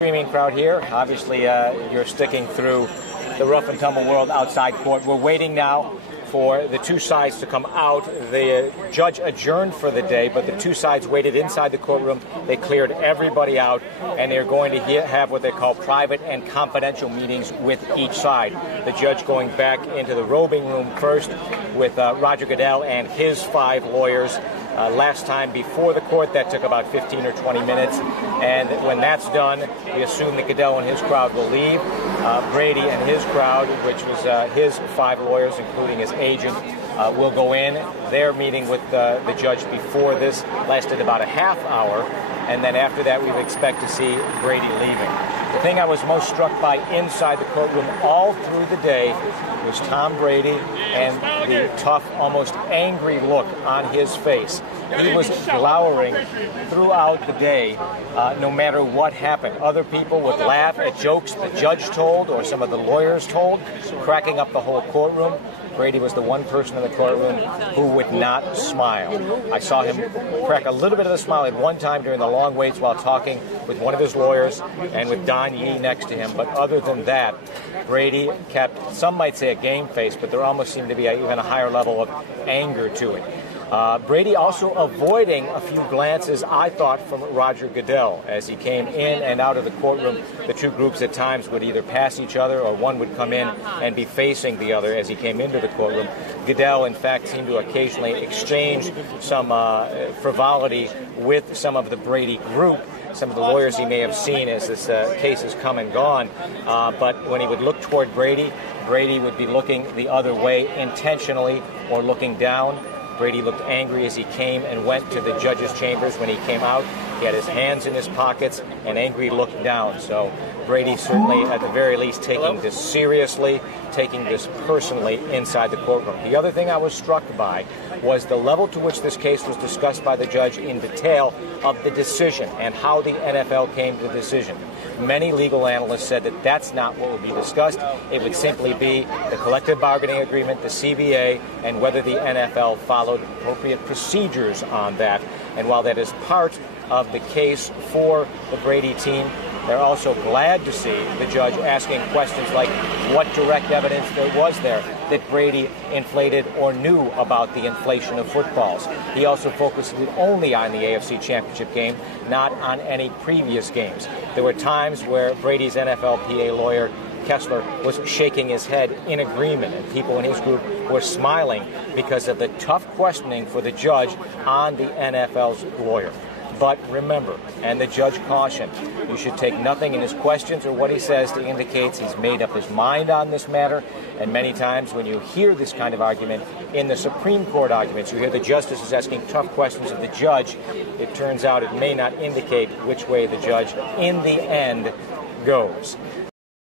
Screaming crowd here. Obviously, you're sticking through the rough and tumble world outside court. We're waiting now for the two sides to come out. The judge adjourned for the day, but the two sides waited inside the courtroom. They cleared everybody out, and they're going to have what they call private and confidential meetings with each side. The judge going back into the robing room first with Roger Goodell and his 5 lawyers. Last time before the court, that took about 15 or 20 minutes. And when that's done, we assume that Goodell and his crowd will leave. Brady and his crowd, which was his 5 lawyers, including his agent, will go in. Their meeting with the judge before this lasted about a half hour. And then after that, we would expect to see Brady leaving. The thing I was most struck by inside the courtroom all through the day was Tom Brady and the tough, almost angry look on his face. He was glowering throughout the day, no matter what happened. Other people would laugh at jokes the judge told or some of the lawyers told, cracking up the whole courtroom. Brady was the one person in the courtroom who would not smile. I saw him crack a little bit of a smile at one time during the long waits while talking with one of his lawyers and with Don Yee next to him. But other than that, Brady kept, some might say, a game face, but there almost seemed to be even a higher level of anger to it. Brady also avoiding a few glances, I thought, from Roger Goodell. As he came in and out of the courtroom, the two groups at times would either pass each other or one would come in and be facing the other as he came into the courtroom. Goodell, in fact, seemed to occasionally exchange some frivolity with some of the Brady group, some of the lawyers he may have seen as this case has come and gone. But when he would look toward Brady, Brady would be looking the other way intentionally or looking down. Brady looked angry as he came and went to the judge's chambers. When he came out, he had his hands in his pockets, and angry looked down. So Brady certainly, at the very least, taking this seriously, taking this personally inside the courtroom. The other thing I was struck by was the level to which this case was discussed by the judge in detail of the decision and how the NFL came to the decision. Many legal analysts said that that's not what would be discussed. It would simply be the collective bargaining agreement, the CBA, and whether the NFL followed appropriate procedures on that. And while that is part of the case for the Brady team, they're also glad to see the judge asking questions like what direct evidence there was there that Brady inflated or knew about the inflation of footballs. He also focused only on the AFC Championship game, not on any previous games. There were times where Brady's NFLPA lawyer Kessler was shaking his head in agreement, and people in his group were smiling because of the tough questioning for the judge on the NFL's lawyer. But remember, and the judge cautioned, you should take nothing in his questions or what he says to indicate he's made up his mind on this matter. And many times when you hear this kind of argument in the Supreme Court arguments, you hear the justices asking tough questions of the judge, it turns out it may not indicate which way the judge in the end goes.